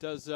Does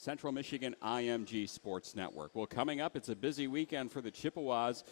Central Michigan IMG Sports Network? Well, coming up, it's a busy weekend for the Chippewas.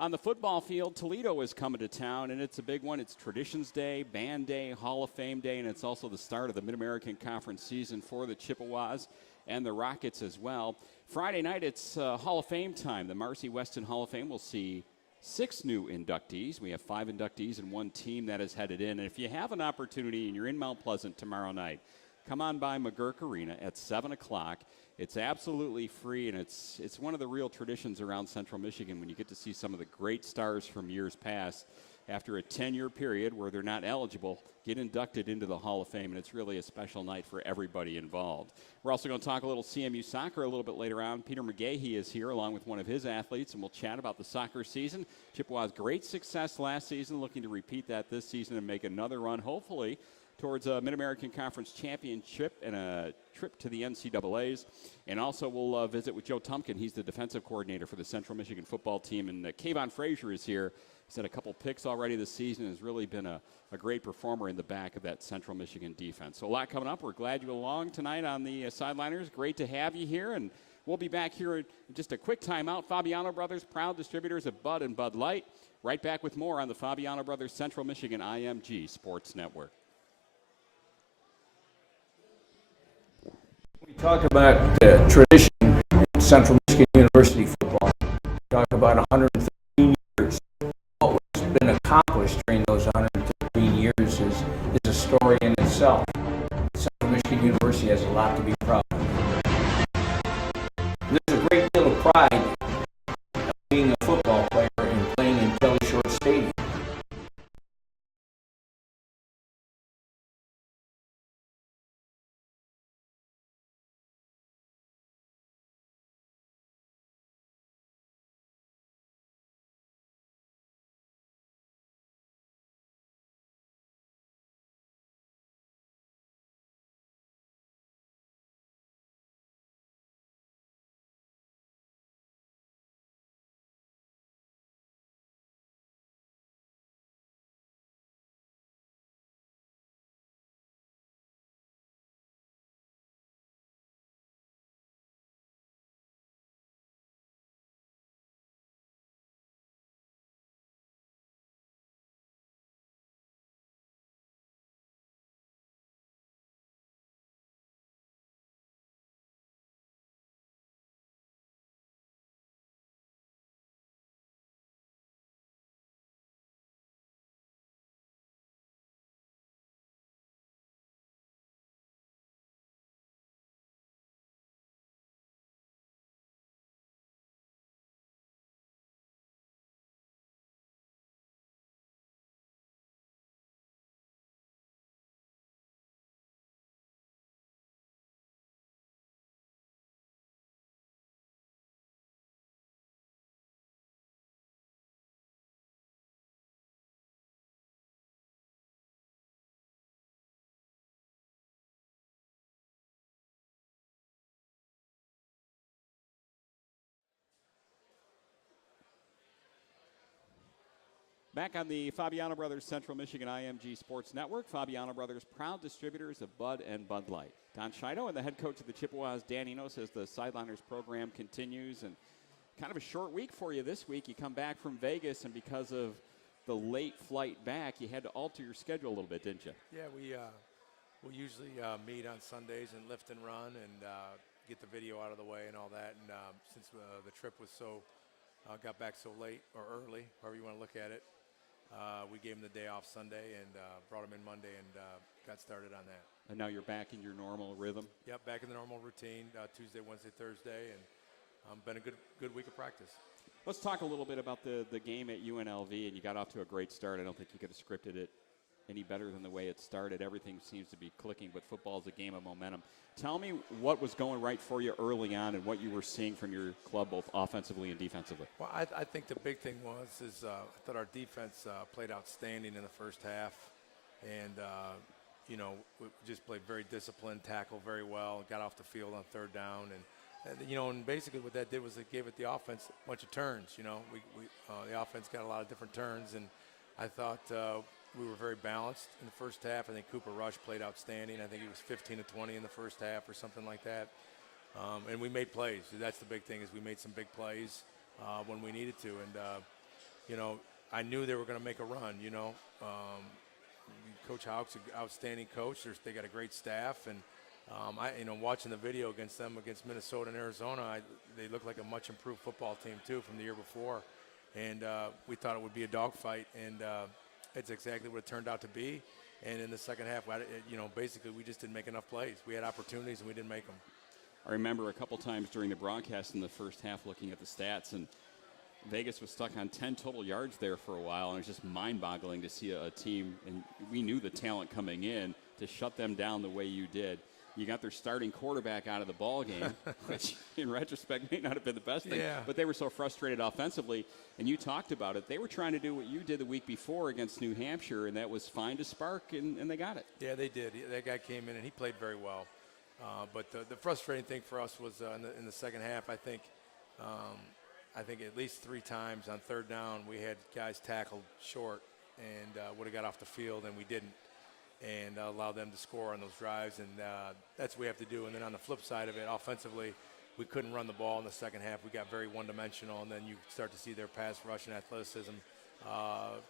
On the football field, Toledo is coming to town, and it's a big one. It's Traditions Day, Band Day, Hall of Fame Day, and it's also the start of the Mid-American Conference season for the Chippewas and the Rockets as well. Friday night, it's Hall of Fame time. The Marcy Weston Hall of Fame will see 6 new inductees. We have 5 inductees and 1 team that is headed in. And if you have an opportunity and you're in Mount Pleasant tomorrow night, come on by McGurk Arena at 7 o'clock. It's absolutely free, and it's one of the real traditions around Central Michigan when you get to see some of the great stars from years past after a 10-year period where they're not eligible, get inducted into the Hall of Fame, and it's really a special night for everybody involved. We're also going to talk a little CMU soccer a little bit later on. Peter McGahee is here along with one of his athletes, and we'll chat about the soccer season. Chippewas' great success last season, looking to repeat that this season and make another run, hopefully, towards a Mid-American Conference championship and a trip to the NCAAs. And also we'll visit with Joe Tumpkin. He's the defensive coordinator for the Central Michigan football team. And Kayvon Frazier is here. He's had a couple picks already this season and has really been a great performer in the back of that Central Michigan defense. So a lot coming up. We're glad you're along tonight on the Sideliners. Great to have you here. And we'll be back here in just a quick timeout. Fabiano Brothers, proud distributors of Bud and Bud Light. Right back with more on the Fabiano Brothers Central Michigan IMG Sports Network. We talk about tradition in Central Michigan University football. We talk about 113 years. What has been accomplished during those 113 years is a story in itself. Central Michigan University has a lot to be proud of. There's a great deal of pride of being a football player and playing in Kelly Short Stadium. Back on the Fabiano Brothers Central Michigan IMG Sports Network, Fabiano Brothers, proud distributors of Bud and Bud Light. Don Scheido and the head coach of the Chippewas, Dan Eno, says the Sideliners program continues, and kind of a short week for you this week. You come back from Vegas, and because of the late flight back, you had to alter your schedule a little bit, didn't you? Yeah, we usually meet on Sundays and lift and run and get the video out of the way and all that. And since the trip was got back so late or early, however you want to look at it, we gave him the day off Sunday and brought him in Monday and got started on that. And now you're back in your normal rhythm? Yep, back in the normal routine, Tuesday, Wednesday, Thursday, and been a good week of practice. Let's talk a little bit about the game at UNLV, and you got off to a great start. I don't think you could have scripted it any better than the way it started. Everything seems to be clicking, but football is a game of momentum. Tell me what was going right for you early on and what you were seeing from your club, both offensively and defensively. Well, I think the big thing I thought our defense played outstanding in the first half, and we just played very disciplined, tackled very well, got off the field on third down, and basically what that did was it gave it the offense a bunch of turns. The offense got a lot of different turns, and I thought we were very balanced in the first half. I think Cooper Rush played outstanding. I think he was 15 of 20 in the first half or something like that. And we made plays. That's the big thing, is we made some big plays when we needed to. And, I knew they were going to make a run, Coach Houck's an outstanding coach. They got a great staff. And, watching the video against them, against Minnesota and Arizona, they look like a much improved football team, too, from the year before. And we thought it would be a dogfight. And it's exactly what it turned out to be. And in the second half, basically we just didn't make enough plays. We had opportunities and we didn't make them. I remember a couple times during the broadcast in the first half looking at the stats, and Vegas was stuck on 10 total yards there for a while, and it was just mind-boggling to see a team, and we knew the talent coming in, to shut them down the way you did. You got their starting quarterback out of the ball game, which in retrospect may not have been the best thing, but they were so frustrated offensively, and you talked about it. They were trying to do what you did the week before against New Hampshire, and that was find a spark, and they got it. Yeah, they did. That guy came in, and he played very well. But the frustrating thing for us was in the second half, I think at least 3 times on third down we had guys tackled short and would have got off the field, and we didn't, and allow them to score on those drives. And that's what we have to do. And then on the flip side of it, offensively, we couldn't run the ball in the second half. We got very one-dimensional, and then you start to see their pass rush and athleticism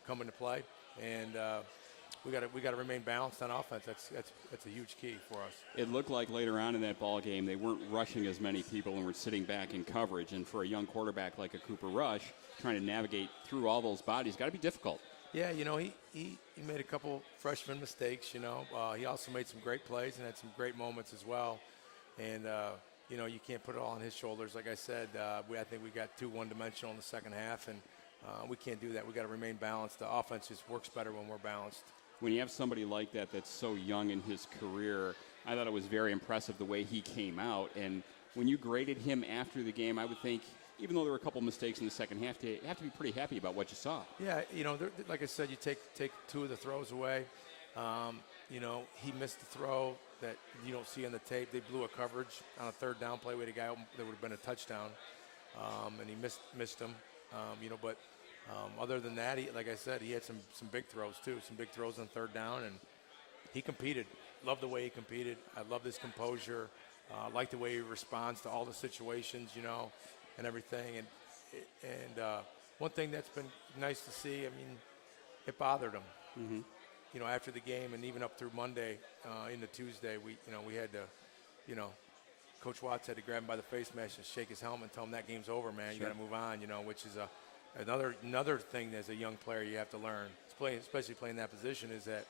come into play. And we got to remain balanced on offense. That's a huge key for us. It looked like later on in that ball game they weren't rushing as many people and were sitting back in coverage. And for a young quarterback like a Cooper Rush, trying to navigate through all those bodies got to be difficult. Yeah, he made a couple freshman mistakes. He also made some great plays and had some great moments as well. And you can't put it all on his shoulders. Like I said, I think we got too one-dimensional in the second half, and we can't do that. We got to remain balanced. The offense just works better when we're balanced. When you have somebody like that that's so young in his career, I thought it was very impressive the way he came out. And when you graded him after the game, I would think, even though there were a couple mistakes in the second half, you have to be pretty happy about what you saw. Yeah, like I said, you take 2 of the throws away. He missed the throw that you don't see on the tape. They blew a coverage on a third down play with a guy open. There would have been a touchdown, and he missed them. But other than that, like I said, he had some big throws too, some big throws on third down, and he competed. Loved the way he competed. I love his composure. Like the way he responds to all the situations, and everything. And one thing that's been nice to see, it bothered him. Mm-hmm. After the game and even up through Monday into Tuesday, we had to, Coach Watts had to grab him by the face mask and shake his helmet and tell him that game's over, man. You got to move on, which is another thing as a young player you have to learn, especially playing that position, is that,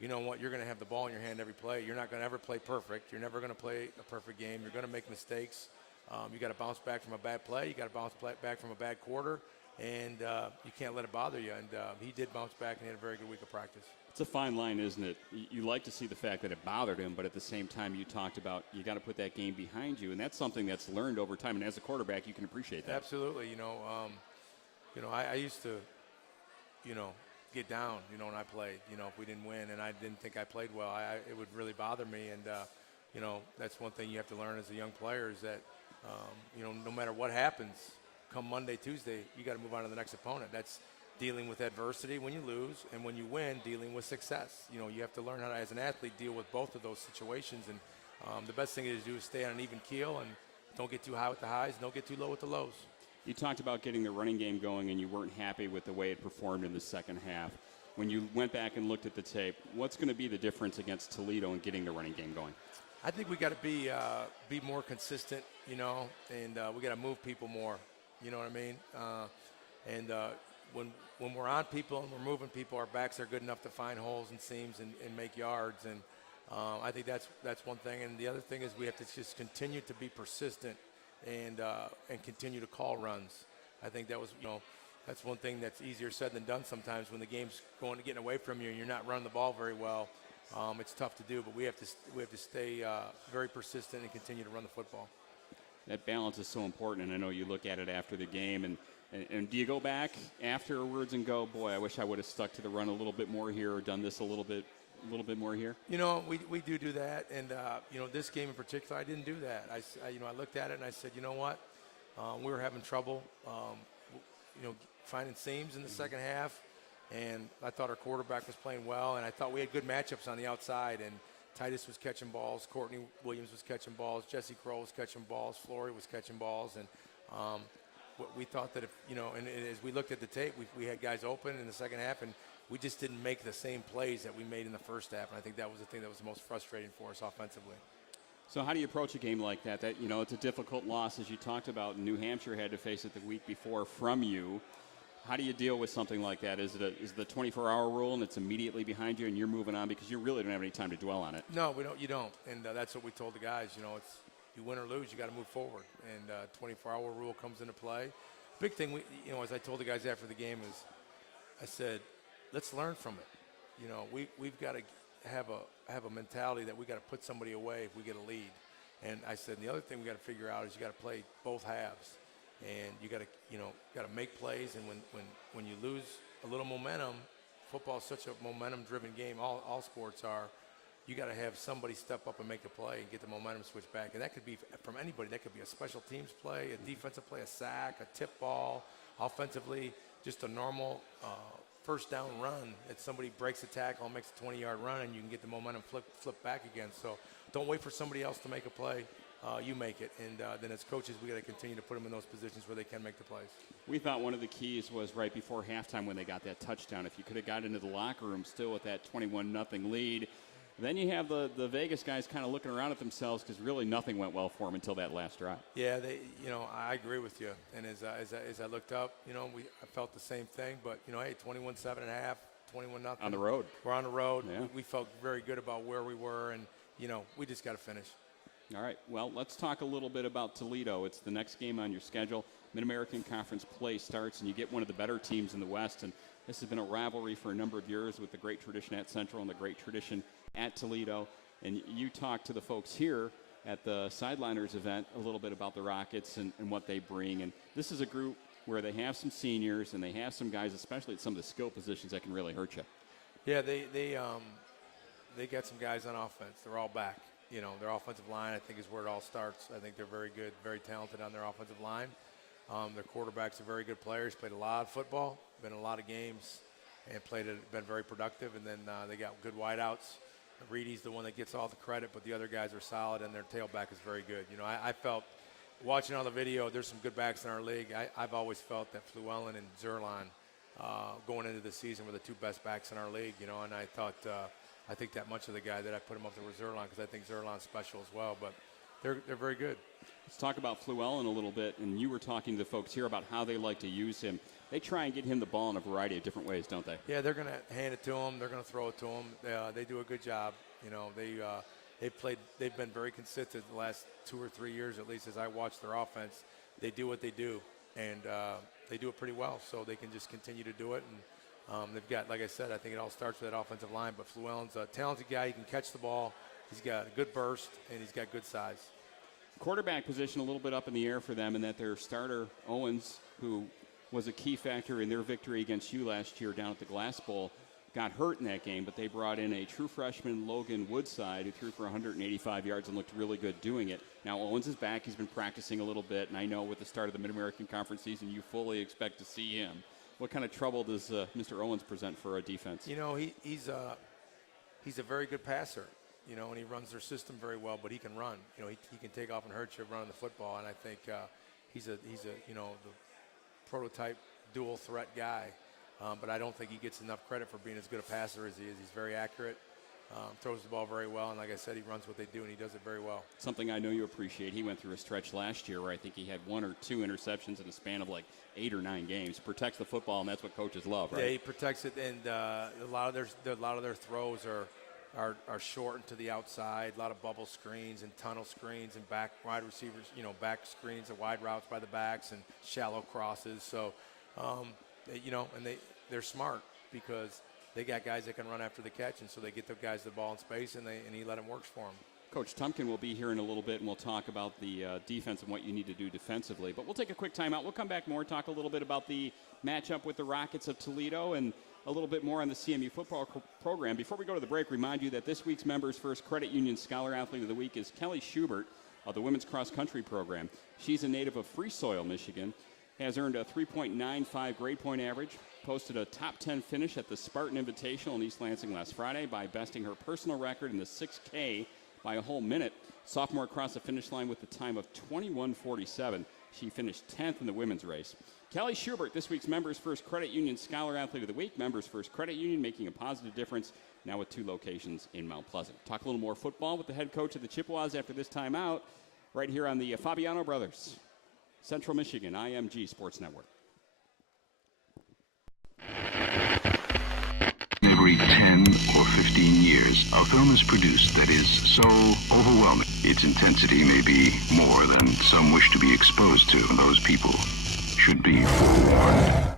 you're going to have the ball in your hand every play. You're not going to ever play perfect. You're never going to play a perfect game. You're going to make mistakes. You got to bounce back from a bad play. You got to bounce back from a bad quarter, and you can't let it bother you. And he did bounce back, and he had a very good week of practice. It's a fine line, isn't it? You like to see the fact that it bothered him, but at the same time, you talked about you got to put that game behind you, and that's something that's learned over time. And as a quarterback, you can appreciate that. Absolutely. I used to, get down, when I played. If we didn't win, and I didn't think I played well, it would really bother me. And that's one thing you have to learn as a young player, is that no matter what happens, come Monday, Tuesday, you got to move on to the next opponent. dealing with adversity when you lose, and when you win, dealing with success. You know, you have to learn how to, as an athlete, deal with both of those situations. And the best thing to do is stay on an even keel and don't get too high with the highs, don't get too low with the lows. You talked about getting the running game going, and you weren't happy with the way it performed in the second half. When you went back and looked at the tape, what's going to be the difference against Toledo in getting the running game going? I think we got to be more consistent, you know, and we got to move people more. You know what I mean? When we're on people and we're moving people, our backs are good enough to find holes and seams and make yards. And I think that's one thing. And the other thing is we have to just continue to be persistent and continue to call runs. I think that was, you know, that's one thing that's easier said than done sometimes when the game's getting away from you and you're not running the ball very well. It's tough to do, but we have to stay very persistent and continue to run the football. That balance is so important, and I know you look at it after the game. And do you go back afterwards and go, boy, I wish I would have stuck to the run a little bit more here or done this a little bit more here? You know, we do that, and you know, this game in particular, I didn't do that. I looked at it and I said, you know what, we were having trouble, you know, finding seams in the second half. And I thought our quarterback was playing well, and I thought we had good matchups on the outside. And Titus was catching balls, Courtney Williams was catching balls, Jesse Crow was catching balls, Flory was catching balls. And we thought that if, you know, and as we looked at the tape, we had guys open in the second half, and we just didn't make the same plays that we made in the first half. And I think that was the thing that was most frustrating for us offensively. So how do you approach a game like that? That, you know, it's a difficult loss, as you talked about. New Hampshire had to face it the week before from you. How do you deal with something like that? Is it the 24-hour rule and it's immediately behind you and you're moving on because you really don't have any time to dwell on it? No, we don't. You don't, and that's what we told the guys. You know, it's you win or lose, you got to move forward, and 24-hour rule comes into play. Big thing, as I told the guys after the game is, I said, let's learn from it. You know, we've got to have a mentality that we got to put somebody away if we get a lead, and I said, and the other thing we got to figure out is you got to play both halves. And you got to make plays. And when you lose a little momentum, football is such a momentum-driven game. All sports are. You got to have somebody step up and make a play and get the momentum switch back. And that could be from anybody. That could be a special teams play, a defensive play, a sack, a tip ball. Offensively, just a normal first down run. If somebody breaks a tackle and makes a 20-yard run, and you can get the momentum flip back again. So don't wait for somebody else to make a play. You make it, and then as coaches, we got to continue to put them in those positions where they can make the plays. We thought one of the keys was right before halftime when they got that touchdown. If you could have got into the locker room still with that 21-0 lead, then you have the Vegas guys kind of looking around at themselves because really nothing went well for them until that last drive. Yeah, I agree with you. And as I looked up, I felt the same thing. But hey, 21-7.5, 21-0 on the road. We're on the road. Yeah. We felt very good about where we were, and we just got to finish. All right, well, let's talk a little bit about Toledo. It's the next game on your schedule. Mid-American Conference play starts, and you get one of the better teams in the West. And this has been a rivalry for a number of years with the great tradition at Central and the great tradition at Toledo. And you talked to the folks here at the Sideliners event a little bit about the Rockets and what they bring. And this is a group where they have some seniors and they have some guys, especially at some of the skill positions, that can really hurt you. Yeah, they got some guys on offense. They're all back. Their offensive line, I think, is where it all starts. I think they're very good, very talented on their offensive line. Their quarterbacks are very good players, played a lot of football, been in a lot of games, and been very productive. And then they got good wideouts. Reedy's the one that gets all the credit, but the other guys are solid, and their tailback is very good. I felt, watching on the video, there's some good backs in our league. I've always felt that Fluellen and Zerline going into the season were the two best backs in our league, and I thought I think that much of the guy that I put him up there with Zerline because I think Zerline's special as well, but they're very good. Let's talk about Fluellen a little bit, and you were talking to the folks here about how they like to use him. They try and get him the ball in a variety of different ways, don't they? Yeah, they're going to hand it to him. They're going to throw it to him. They do a good job. They've been very consistent the last 2 or 3 years, at least as I watch their offense. They do what they do, and they do it pretty well, so they can just continue to do it. And they've got, like I said, I think it all starts with that offensive line, but Fluellen's a talented guy. He can catch the ball. He's got a good burst, and he's got good size. Quarterback position a little bit up in the air for them, in that their starter, Owens, who was a key factor in their victory against you last year down at the Glass Bowl, got hurt in that game, but they brought in a true freshman, Logan Woodside, who threw for 185 yards and looked really good doing it. Now, Owens is back. He's been practicing a little bit, and I know with the start of the Mid-American Conference season, you fully expect to see him. What kind of trouble does Mr. Owens present for a defense? You know, he's a very good passer. You know, and he runs their system very well. But he can run. You know, he can take off and hurt you running the football. And I think he's a you know, the prototype dual threat guy. But I don't think he gets enough credit for being as good a passer as he is. He's very accurate. Throws the ball very well, and like I said, he runs what they do, and he does it very well. Something I know you appreciate. He went through a stretch last year where I think he had 1 or 2 interceptions in a span of like 8 or 9 games. Protects the football, and that's what coaches love, right? Yeah, he protects it, and a lot of their throws are shortened to the outside. A lot of bubble screens and tunnel screens and back wide receivers, you know, back screens and wide routes by the backs and shallow crosses. So, you know, and they're smart because they got guys that can run after the catch, and so they get the guys the ball in space, and he let them work for them. Coach Tumpkin will be here in a little bit, and we'll talk about the defense and what you need to do defensively. But we'll take a quick timeout. We'll come back more, talk a little bit about the matchup with the Rockets of Toledo and a little bit more on the CMU football program. Before we go to the break, remind you that this week's Members First Credit Union Scholar Athlete of the Week is Kelly Schubert of the Women's Cross Country program. She's a native of Free Soil, Michigan, has earned a 3.95 grade point average, posted a top 10 finish at the Spartan Invitational in East Lansing last Friday by besting her personal record in the 6K by a whole minute. Sophomore across the finish line with a time of 21:47. She finished 10th in the women's race. Kelly Schubert, this week's Members First Credit Union Scholar Athlete of the Week. Members First Credit Union making a positive difference now with 2 locations in Mount Pleasant. Talk a little more football with the head coach of the Chippewas after this timeout right here on the Fabiano Brothers, Central Michigan IMG Sports Network. Every 10 or 15 years, a film is produced that is so overwhelming, its intensity may be more than some wish to be exposed to. Those people should be forewarned.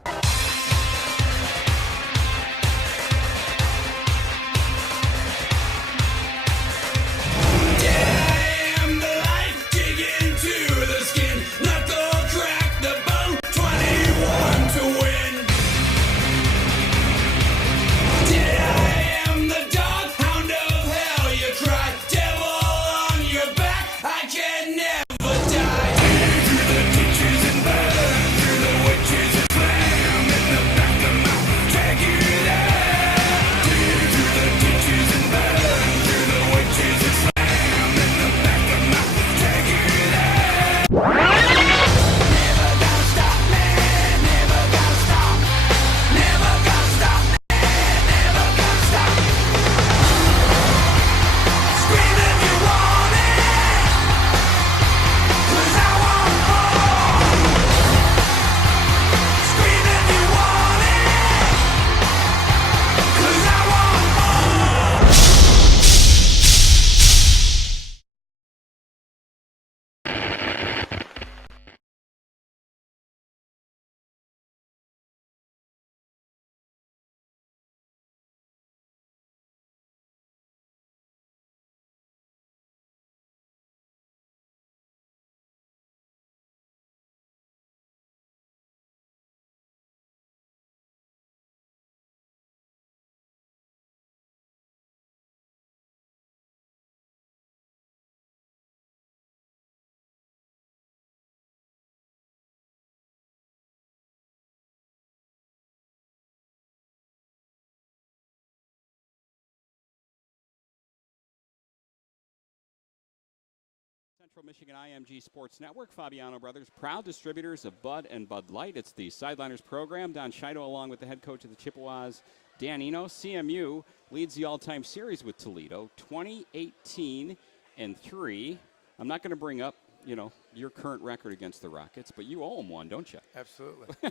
Central Michigan IMG Sports Network, Fabiano Brothers, proud distributors of Bud and Bud Light. It's the Sideliners program. Don Scheido along with the head coach of the Chippewas, Dan Eno. CMU leads the all-time series with Toledo, 20-18-3. I'm not going to bring up, you know, your current record against the Rockets, but you owe them one, don't you? Absolutely. Yeah,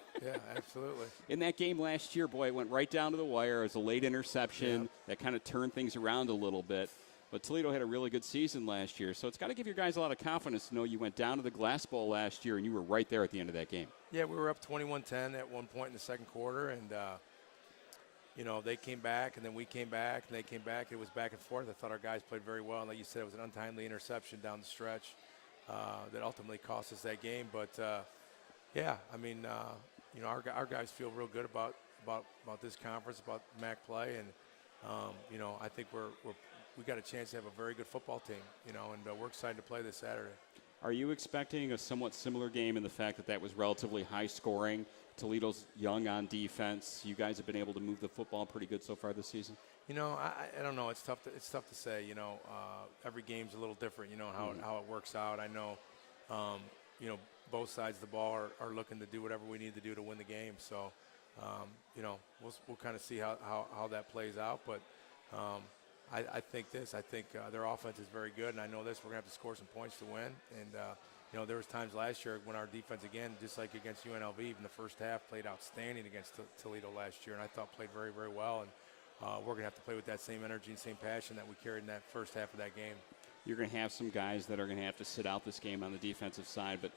absolutely. In that game last year, boy, it went right down to the wire. It was a late interception that kind of turned things around a little bit. But Toledo had a really good season last year, so it's got to give your guys a lot of confidence to know you went down to the Glass Bowl last year and you were right there at the end of that game. Yeah, we were up 21-10 at one point in the second quarter, and, you know, they came back, and then we came back, and they came back. It was back and forth. I thought our guys played very well, and like you said, it was an untimely interception down the stretch that ultimately cost us that game. But, yeah, I mean, you know, our guys feel real good about this conference, about MAC play, and, you know, I think we got a chance to have a very good football team, you know, and we're excited to play this Saturday. Are you expecting a somewhat similar game in the fact that was relatively high scoring? Toledo's young on defense. You guys have been able to move the football pretty good so far this season. You know, I don't know. It's tough to say. You know, every game's a little different. You know how it works out. I know, you know, both sides of the ball are looking to do whatever we need to do to win the game. So, you know, we'll kind of see how that plays out. But I think their offense is very good, and I know this. We're gonna have to score some points to win. And you know, there was times last year when our defense, again, just like against UNLV, in the first half, played outstanding against Toledo last year, and I thought played very, very well. And we're going to have to play with that same energy and same passion that we carried in that first half of that game. You're going to have some guys that are going to have to sit out this game on the defensive side, but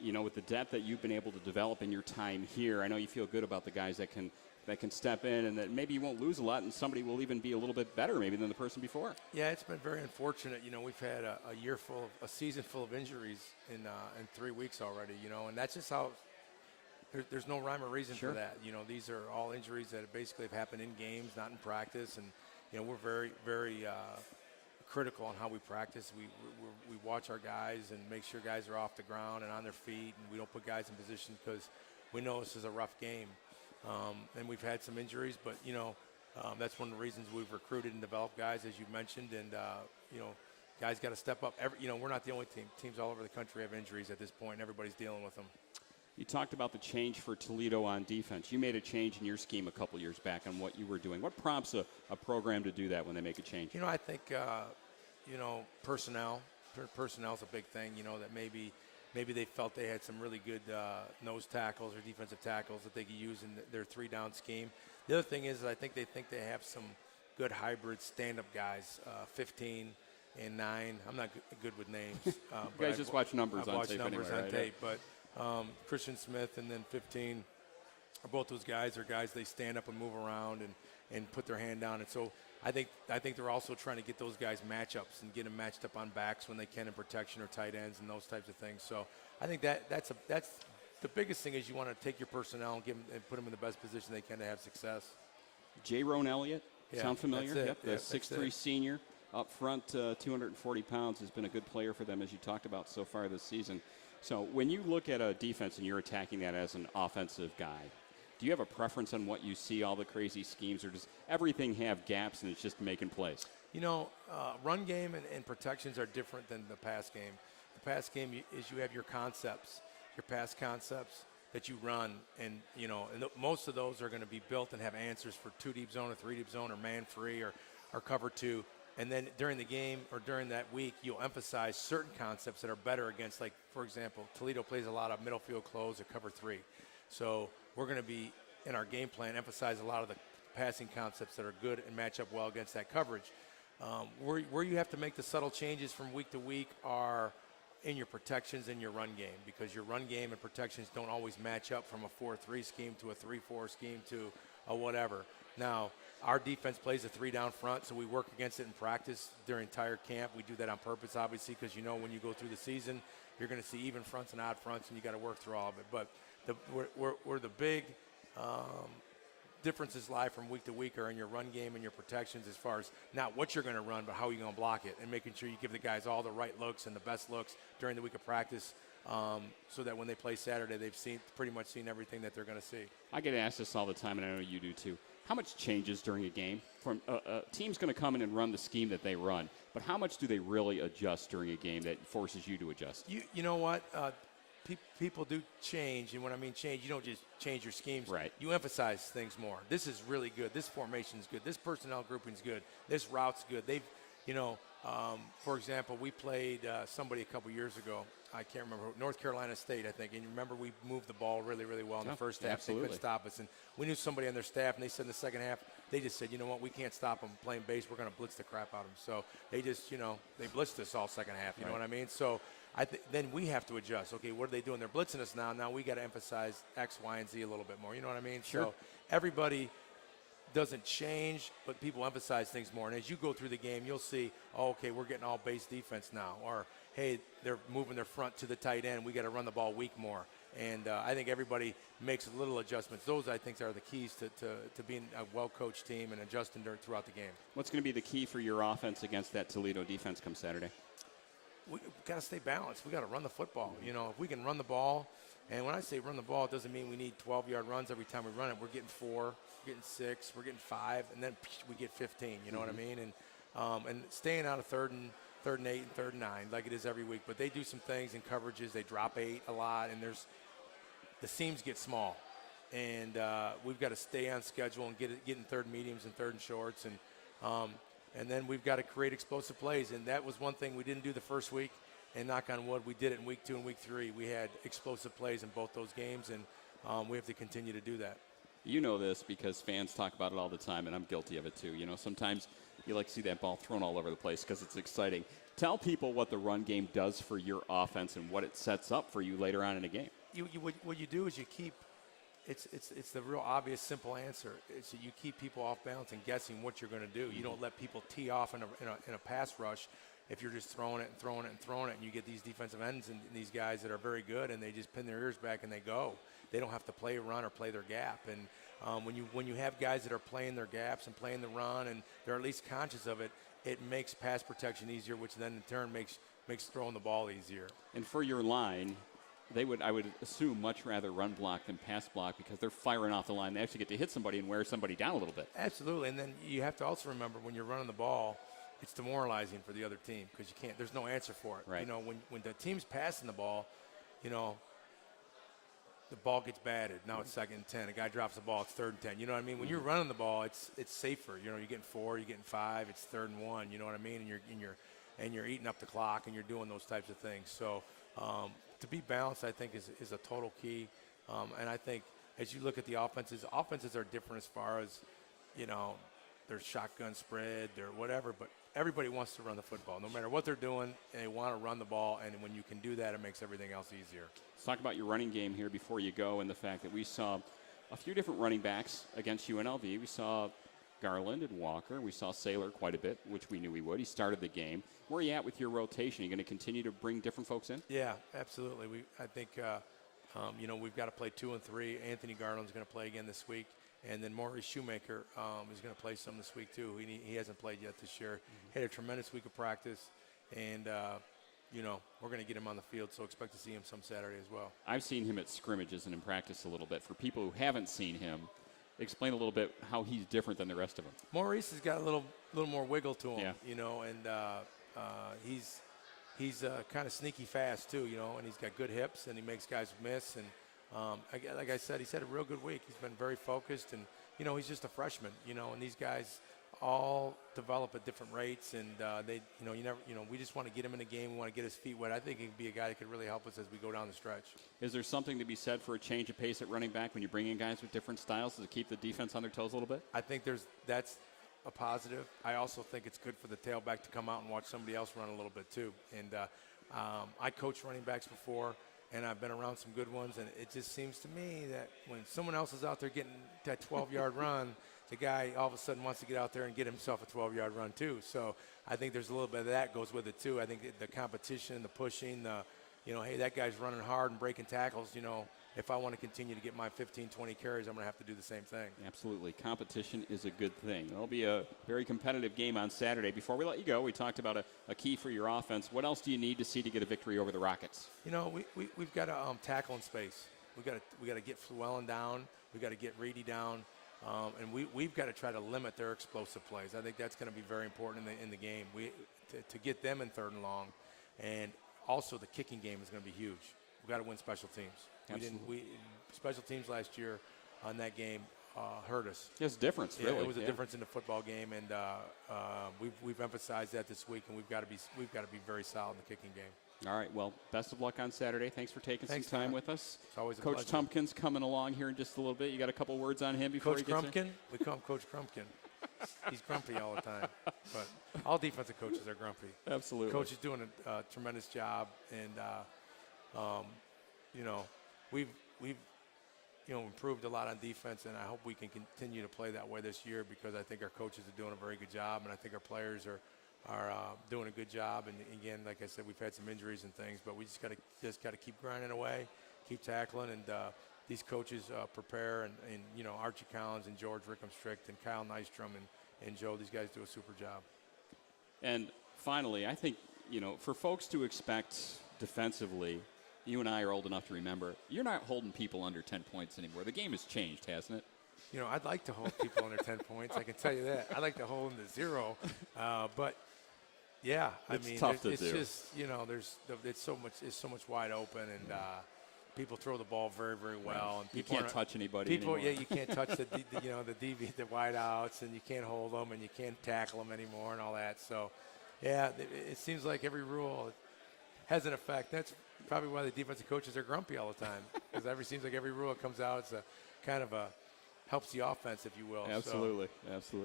you know, with the depth that you've been able to develop in your time here, I know you feel good about the guys that can step in, and that maybe you won't lose a lot, and somebody will even be a little bit better maybe than the person before. Yeah, it's been very unfortunate. You know, we've had a season full of injuries in 3 weeks already. You know, and that's just how. There's no rhyme or reason for that. You know, these are all injuries that basically have happened in games, not in practice. And you know, we're very, very critical on how we practice. We watch our guys and make sure guys are off the ground and on their feet, and we don't put guys in position because we know this is a rough game. And we've had some injuries, but you know, that's one of the reasons we've recruited and developed guys, as you mentioned. And you know, guys got to step up. You know, we're not the only team. Teams all over the country have injuries at this point, and everybody's dealing with them. You talked about the change for Toledo on defense. You made a change in your scheme a couple years back on what you were doing. What prompts a program to do that when they make a change? You know, I think, you know, personnel. Personnel's a big thing, you know, that maybe they felt they had some really good nose tackles or defensive tackles that they could use in their three-down scheme. The other thing is I think they have some good hybrid stand-up guys, 15 and 9. I'm not good with names. You guys just watch numbers on tape numbers anyway, on right? tape, but Christian Smith and then 15, both those guys are guys they stand up and move around and put their hand down. And so I think they're also trying to get those guys matchups and get them matched up on backs when they can in protection or tight ends and those types of things. So I think that's the biggest thing is you want to take your personnel and put them in the best position they can to have success. J-Rone Elliott, sound familiar? That's it. Yep, the 6'3" senior up front, 240 pounds, has been a good player for them, as you talked about so far this season. So when you look at a defense and you're attacking that as an offensive guy, do you have a preference on what you see, all the crazy schemes, or does everything have gaps and it's just making plays? You know, run game and protections are different than the pass game. The pass game is you have your concepts, your pass concepts that you run, and you know, and most of those are going to be built and have answers for 2-deep zone or 3-deep zone or man free or cover 2. And then during the game or during that week, you'll emphasize certain concepts that are better against, like, for example, Toledo plays a lot of middle field close or cover 3. So we're going to be, in our game plan, emphasize a lot of the passing concepts that are good and match up well against that coverage. Where you have to make the subtle changes from week to week are in your protections and your run game, because your run game and protections don't always match up from a 4-3 scheme to a 3-4 scheme to a whatever. Now, our defense plays a 3 down front, so we work against it in practice during entire camp. We do that on purpose, obviously, because you know when you go through the season, you're going to see even fronts and odd fronts, and you got to work through all of it. But where the big differences lie from week to week are in your run game and your protections, as far as not what you're going to run, but how you're going to block it, and making sure you give the guys all the right looks and the best looks during the week of practice, so that when they play Saturday, they've pretty much seen everything that they're going to see. I get asked this all the time, and I know you do too. How much changes during a game? From a team's going to come in and run the scheme that they run, but how much do they really adjust during a game that forces you to adjust? You know what? People do change, and when I mean change, you don't just change your schemes. Right. You emphasize things more. This is really good. This formation's good. This personnel grouping's good. This route's good. They've, you know, for example, we played somebody a couple years ago. I can't remember, North Carolina State, I think. And you remember we moved the ball really, really well in the first half. Absolutely. They couldn't stop us. And we knew somebody on their staff, and they said in the second half, they just said, you know what, we can't stop them playing base. We're going to blitz the crap out of them. So they just, you know, they blitzed us all second half. You know what I mean? So then we have to adjust. Okay, what are they doing? They're blitzing us now. Now we got to emphasize X, Y, and Z a little bit more. You know what I mean? Sure. So everybody doesn't change, but people emphasize things more. And as you go through the game, you'll see, oh, okay, we're getting all base defense now. Or, hey, they're moving their front to the tight end. We got to run the ball weak more. And I think everybody makes little adjustments. Those, I think, are the keys to being a well-coached team and adjusting throughout the game. What's going to be the key for your offense against that Toledo defense come Saturday? we got to stay balanced. We got to run the football. You know, if we can run the ball, and when I say run the ball, it doesn't mean we need 12-yard runs every time we run it. We're getting 4, we're getting 6, we're getting 5, and then we get 15. You know what I mean? And staying out of third and 8 and third and 9 like it is every week. But they do some things in coverages. They drop 8 a lot, and the seams get small. And we've got to stay on schedule and get in third mediums and third and shorts. And then we've got to create explosive plays. And that was one thing we didn't do the first week. And knock on wood, we did it in week 2 and week 3. We had explosive plays in both those games, and we have to continue to do that. You know this because fans talk about it all the time, and I'm guilty of it too. You know, sometimes you like to see that ball thrown all over the place because it's exciting. Tell people what the run game does for your offense and what it sets up for you later on in a game. What you do is you keep it's the real obvious, simple answer. It's that you keep people off balance and guessing what you're going to do. You don't let people tee off in a pass rush. If you're just throwing it and throwing it and throwing it, and you get these defensive ends and these guys that are very good, and they just pin their ears back and they go. They don't have to play a run or play their gap. And when you have guys that are playing their gaps and playing the run, and they're at least conscious of it, it makes pass protection easier, which then in turn makes throwing the ball easier. And for your line, I would assume, much rather run block than pass block because they're firing off the line. They actually get to hit somebody and wear somebody down a little bit. Absolutely, and then you have to also remember when you're running the ball, it's demoralizing for the other team because there's no answer for it. Right. You know, when the team's passing the ball, you know, the ball gets batted. Now it's 2nd and 10. A guy drops the ball. It's 3rd and 10. You know what I mean? When you're running the ball, it's safer. You know, you're getting 4, you're getting 5. It's 3rd and 1. You know what I mean? And you're eating up the clock and you're doing those types of things. So to be balanced, I think is a total key. And I think as you look at the offenses are different as far as, you know, their shotgun spread, their whatever, but everybody wants to run the football. No matter what they're doing, they want to run the ball, and when you can do that, it makes everything else easier. Let's talk about your running game here before you go, and the fact that we saw a few different running backs against UNLV. We saw Garland and Walker. We saw Saylor quite a bit, which we knew he would. He started the game. Where are you at with your rotation? Are you going to continue to bring different folks in? Yeah, absolutely. I think, you know, we've got to play 2 and 3. Anthony Garland's going to play again this week. And then Maurice Shoemaker is going to play some this week, too. He hasn't played yet this year. He had a tremendous week of practice. And, you know, we're going to get him on the field, so expect to see him some Saturday as well. I've seen him at scrimmages and in practice a little bit. For people who haven't seen him, explain a little bit how he's different than the rest of them. Maurice has got a little more wiggle to him, yeah. You know, and he's kind of sneaky fast, too, you know, and he's got good hips, and he makes guys miss. And like I said, he's had a real good week. He's been very focused, and, you know, he's just a freshman, you know, and these guys all develop at different rates, and we just want to get him in the game. We want to get his feet wet. I think he could be a guy that could really help us as we go down the stretch. Is there something to be said for a change of pace at running back when you bring in guys with different styles to keep the defense on their toes a little bit? I think that's a positive. I also think it's good for the tailback to come out and watch somebody else run a little bit too. And I coached running backs before, and I've been around some good ones, and it just seems to me that when someone else is out there getting that 12-yard run, the guy all of a sudden wants to get out there and get himself a 12-yard run too. So I think there's a little bit of that goes with it too. I think the competition, the pushing, hey, that guy's running hard and breaking tackles, you know, if I want to continue to get my 15, 20 carries, I'm going to have to do the same thing. Absolutely. Competition is a good thing. It'll be a very competitive game on Saturday. Before we let you go, we talked about a key for your offense. What else do you need to see to get a victory over the Rockets? You know, we've got to tackle in space. We got to get Llewellyn down. We got to get Reedy down. And we've got to try to limit their explosive plays. I think that's going to be very important in the game. To get them in 3rd and long. And also the kicking game is going to be huge. We've got to win special teams. Special teams last year on that game hurt us. It's a difference, really. It was a difference in the football game, and we've emphasized that this week, and we've got to be very solid in the kicking game. All right. Well, best of luck on Saturday. Thanks for taking some time with us. It's always a Coach pleasure. Tompkins coming along here in just a little bit. You got a couple words on him before Coach he gets Crumpkin? We call him Coach Crumpkin. He's grumpy all the time, but all defensive coaches are grumpy. Absolutely. Coach is doing a tremendous job, and we've improved a lot on defense, and I hope we can continue to play that way this year because I think our coaches are doing a very good job, and I think our players are doing a good job. And again, like I said, we've had some injuries and things, but we just got to keep grinding away, keep tackling, and these coaches prepare, and Archie Collins and George Rickham-Strict and Kyle Nystrom and Joe, these guys do a super job. And finally, I think for folks to expect defensively, you and I are old enough to remember, you're not holding people under 10 points anymore. The game has changed, hasn't it? I'd like to hold people under 10 points. I can tell you that. I'd like to hold them to 0. But, yeah, it's I mean, tough to it's do. just, it's so much wide open, and people throw the ball very, very well. And You people can't touch anybody anymore. Yeah, you can't touch the the wide outs, and you can't hold them, and you can't tackle them anymore, and all that. So, yeah, it seems like every rule has an effect. That's probably why the defensive coaches are grumpy all the time, because it seems like every rule that comes out, it's a kind of helps the offense, if you will. Absolutely.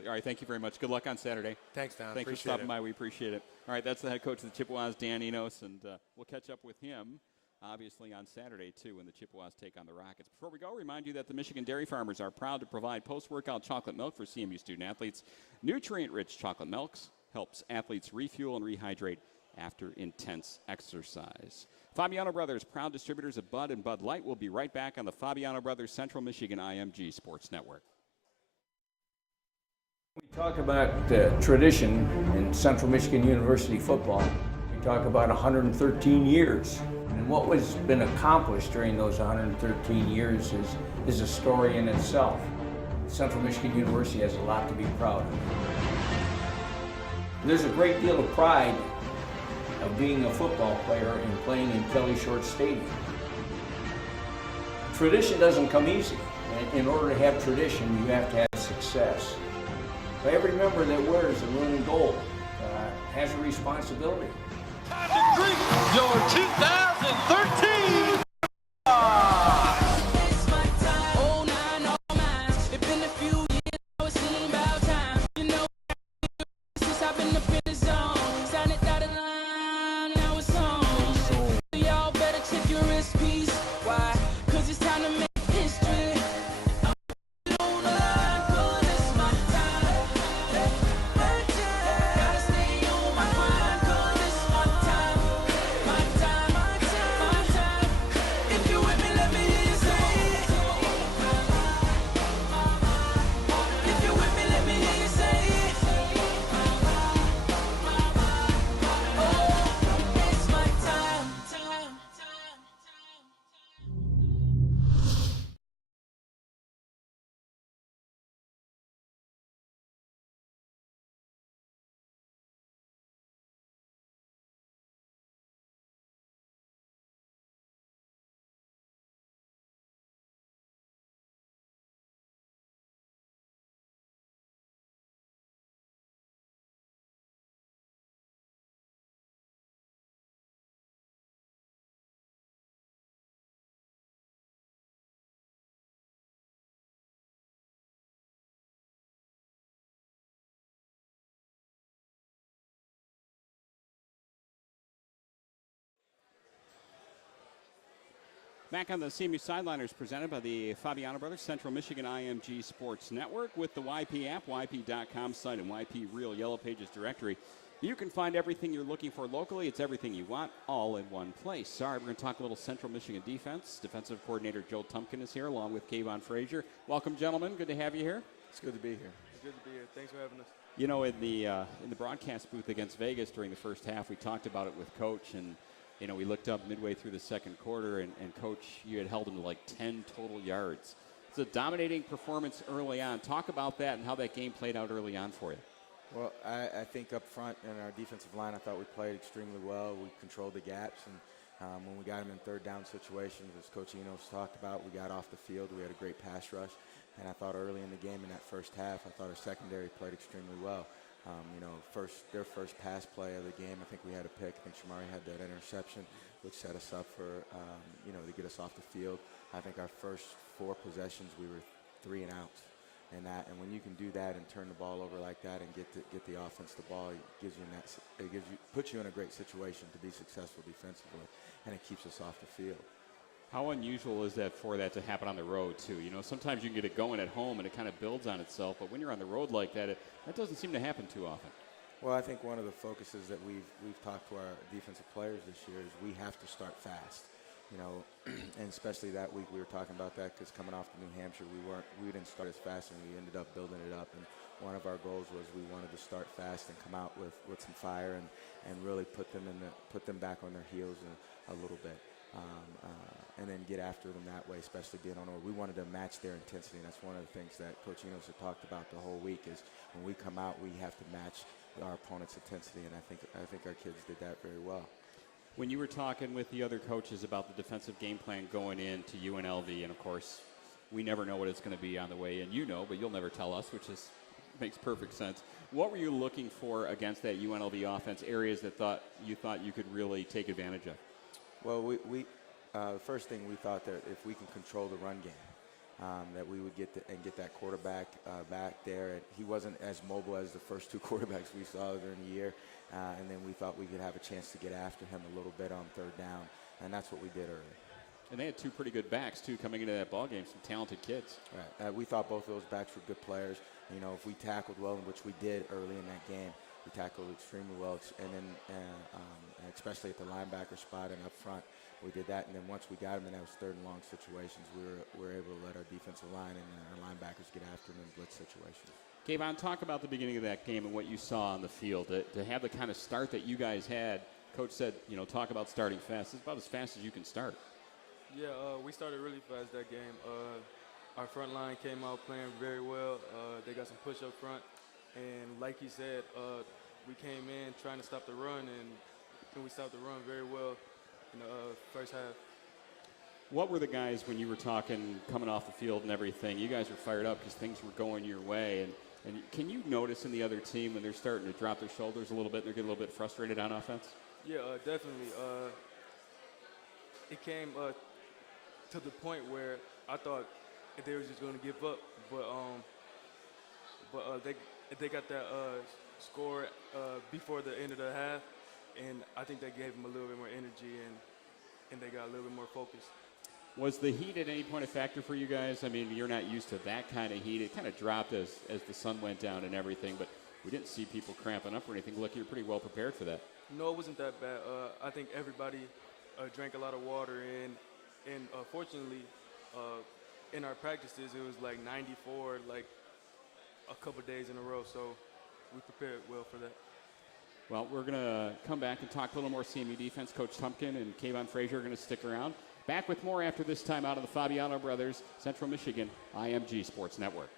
All right, thank you very much. Good luck on Saturday. Thanks, Don. Thanks for stopping by. We appreciate it. All right, that's the head coach of the Chippewas, Dan Enos, and we'll catch up with him, obviously, on Saturday, too, when the Chippewas take on the Rockets. Before we go, remind you that the Michigan Dairy Farmers are proud to provide post-workout chocolate milk for CMU student-athletes. Nutrient-rich chocolate milks helps athletes refuel and rehydrate after intense exercise. Fabiano Brothers, proud distributors of Bud and Bud Light. Will be right back on the Fabiano Brothers Central Michigan IMG Sports Network. We talk about tradition in Central Michigan University football. We talk about 113 years. And what has been accomplished during those 113 years is a story in itself. Central Michigan University has a lot to be proud of. There's a great deal of pride of being a football player and playing in Kelly Short Stadium. Tradition doesn't come easy. In order to have tradition, you have to have success. But every member that wears the maroon and gold has a responsibility. Time to drink your 2013. Back on the CMU Sideliners, presented by the Fabiano Brothers Central Michigan IMG Sports Network with the YP app, YP.com site, and YP Real Yellow Pages directory. You can find everything you're looking for locally. It's everything you want, all in one place. All right, we're going to talk a little Central Michigan defense. Defensive coordinator Joe Tumpkin is here, along with Kayvon Frazier. Welcome, gentlemen. Good to have you here. It's good to be here. It's good to be here. Thanks for having us. You know, in the broadcast booth against Vegas during the first half, we talked about it with Coach, and you know, we looked up midway through the second quarter, and Coach, you had held him to like 10 total yards. It's a dominating performance early on. Talk about that and how that game played out early on for you. Well, I think up front in our defensive line, I thought we played extremely well. We controlled the gaps, and when we got them in third down situations, as Coach Enos talked about, we got off the field. We had a great pass rush, and I thought early in the game in that first half, I thought our secondary played extremely well. You know, their first pass play of the game, I think we had a pick. I think Shamari had that interception, which set us up for, you know, to get us off the field. I think our first 4 possessions, we were 3 and out. And when you can do that and turn the ball over like that and get the offense the ball, puts you in a great situation to be successful defensively, and it keeps us off the field. How unusual is that for that to happen on the road, too? You know, sometimes you can get it going at home and it kind of builds on itself, but when you're on the road like that, that doesn't seem to happen too often. Well, I think one of the focuses that we've talked to our defensive players this year is we have to start fast. You know, and especially that week we were talking about that because coming off the New Hampshire, we didn't start as fast, and we ended up building it up. And one of our goals was we wanted to start fast and come out with some fire and really put them back on their heels a little bit, and then get after them that way, especially being on over. We wanted to match their intensity, and that's one of the things that Coach Enos had talked about the whole week is when we come out, we have to match our opponent's intensity, and I think our kids did that very well. When you were talking with the other coaches about the defensive game plan going into UNLV, and of course, we never know what it's going to be on the way in, but you'll never tell us, which makes perfect sense. What were you looking for against that UNLV offense, areas that you thought you could really take advantage of? Well, the first thing we thought that if we can control the run game, that we would get that quarterback back there. He wasn't as mobile as the first two quarterbacks we saw during the year, and then we thought we could have a chance to get after him a little bit on third down, and that's what we did early. And they had two pretty good backs, too, coming into that ball game, some talented kids. Right. We thought both of those backs were good players. You know, if we tackled well, which we did early in that game, we tackled extremely well, and then especially at the linebacker spot and up front, we did that. And then once we got them in those third and long situations, we were able to let our defensive line and our linebackers get after them in blitz situations. Kayvon, talk about the beginning of that game and what you saw on the field. To have the kind of start that you guys had, Coach said, talk about starting fast. It's about as fast as you can start. Yeah, we started really fast that game. Our front line came out playing very well. They got some push up front. And like he said, we came in trying to stop the run, and we stopped the run very well in the first half. What were the guys, when you were talking, coming off the field and everything, you guys were fired up because things were going your way. And can you notice in the other team when they're starting to drop their shoulders a little bit and they're getting a little bit frustrated on offense? Yeah, definitely. It came to the point where I thought they were just going to give up, but they got that score before the end of the half, and I think that gave them a little bit more energy and they got a little bit more focus. Was the heat at any point a factor for you guys? I mean, you're not used to that kind of heat. It kind of dropped as the sun went down and everything, but we didn't see people cramping up or anything. Look, you're pretty well prepared for that. No, it wasn't that bad. I think everybody drank a lot of water, and fortunately, in our practices, it was like 94, like a couple days in a row, so we prepared well for that. Well, we're going to come back and talk a little more CMU defense. Coach Tumpkin and Kayvon Frazier are going to stick around. Back with more after this time out of the Fabiano Brothers, Central Michigan, IMG Sports Network.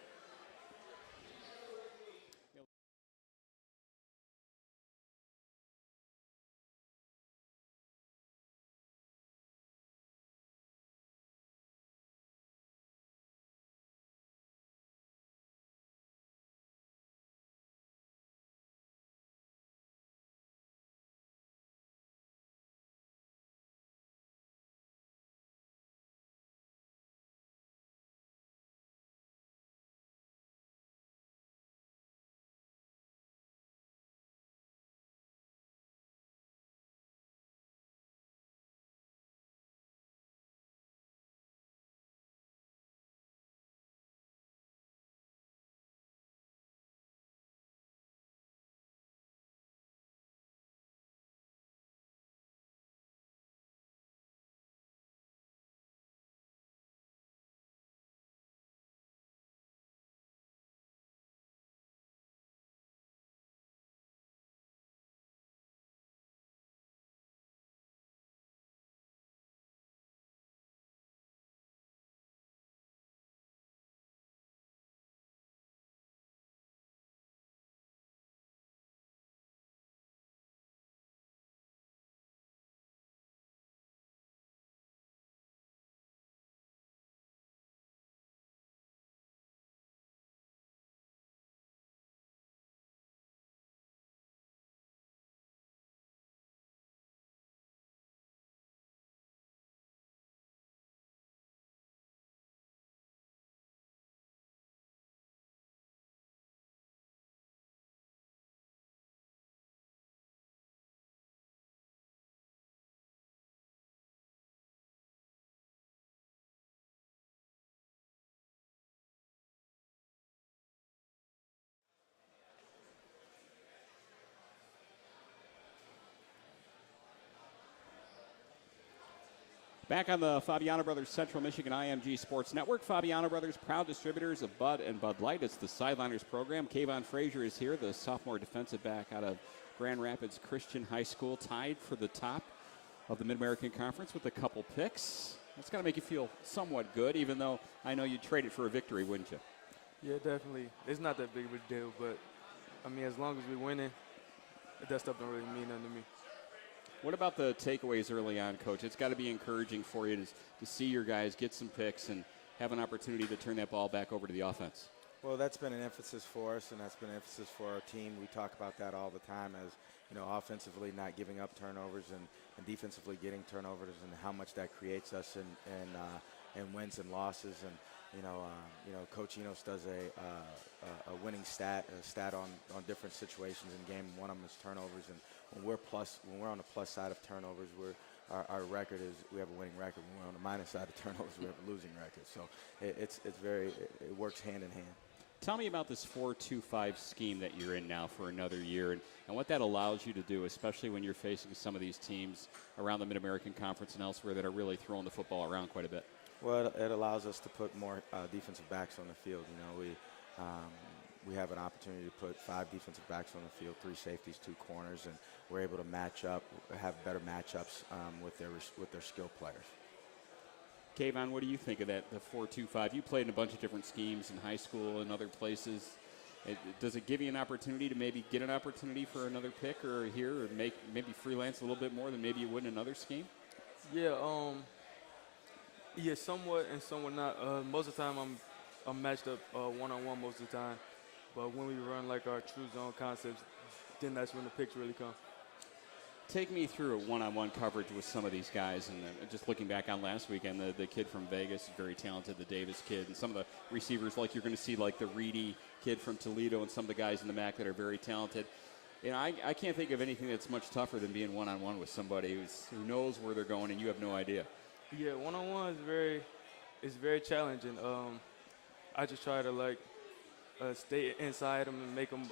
Back on the Fabiano Brothers Central Michigan IMG Sports Network. Fabiano Brothers, proud distributors of Bud and Bud Light. It's the Sideliners program. Kayvon Frazier is here, the sophomore defensive back out of Grand Rapids Christian High School, tied for the top of the Mid-American Conference with a couple picks. That's got to make you feel somewhat good, even though I know you'd trade it for a victory, wouldn't you? Yeah, definitely. It's not that big of a deal, but, I mean, as long as we're winning, that stuff don't really mean nothing to me. What about the takeaways early on, Coach? It's got to be encouraging for you to see your guys get some picks and have an opportunity to turn that ball back over to the offense. Well, that's been an emphasis for us, and that's been an emphasis for our team. We talk about that all the time as, offensively not giving up turnovers and defensively getting turnovers, and how much that creates us in wins and losses. And, Coach Enos does a winning stat on different situations in game. One of them is turnovers, and when we're on the plus side of turnovers, our record is we have a winning record. When we're on the minus side of turnovers, we have a losing record. So it works hand in hand. Tell me about this 4-2-5 scheme that you're in now for another year, and what that allows you to do, especially when you're facing some of these teams around the Mid-American Conference and elsewhere that are really throwing the football around quite a bit. Well, it allows us to put more defensive backs on the field. We have an opportunity to put 5 defensive backs on the field, 3 safeties, 2 corners, and we're able to match up, have better matchups with their skilled players. Kayvon, what do you think of that, the 4-2-5? You played in a bunch of different schemes in high school and other places. Does it give you an opportunity to maybe get an opportunity for another pick or here, or maybe freelance a little bit more than maybe you would in another scheme? Yeah, somewhat and somewhat not. Most of the time I'm matched up one-on-one most of the time. But when we run like our true zone concepts, then that's when the picks really come. Take me through a one-on-one coverage with some of these guys, and just looking back on last weekend, the kid from Vegas, very talented, the Davis kid, and some of the receivers like you're going to see like the Reedy kid from Toledo and some of the guys in the MAC that are very talented. I can't think of anything that's much tougher than being one-on-one with somebody who knows where they're going and you have no idea. Yeah, one-on-one is very challenging. I just try to stay inside them and make them,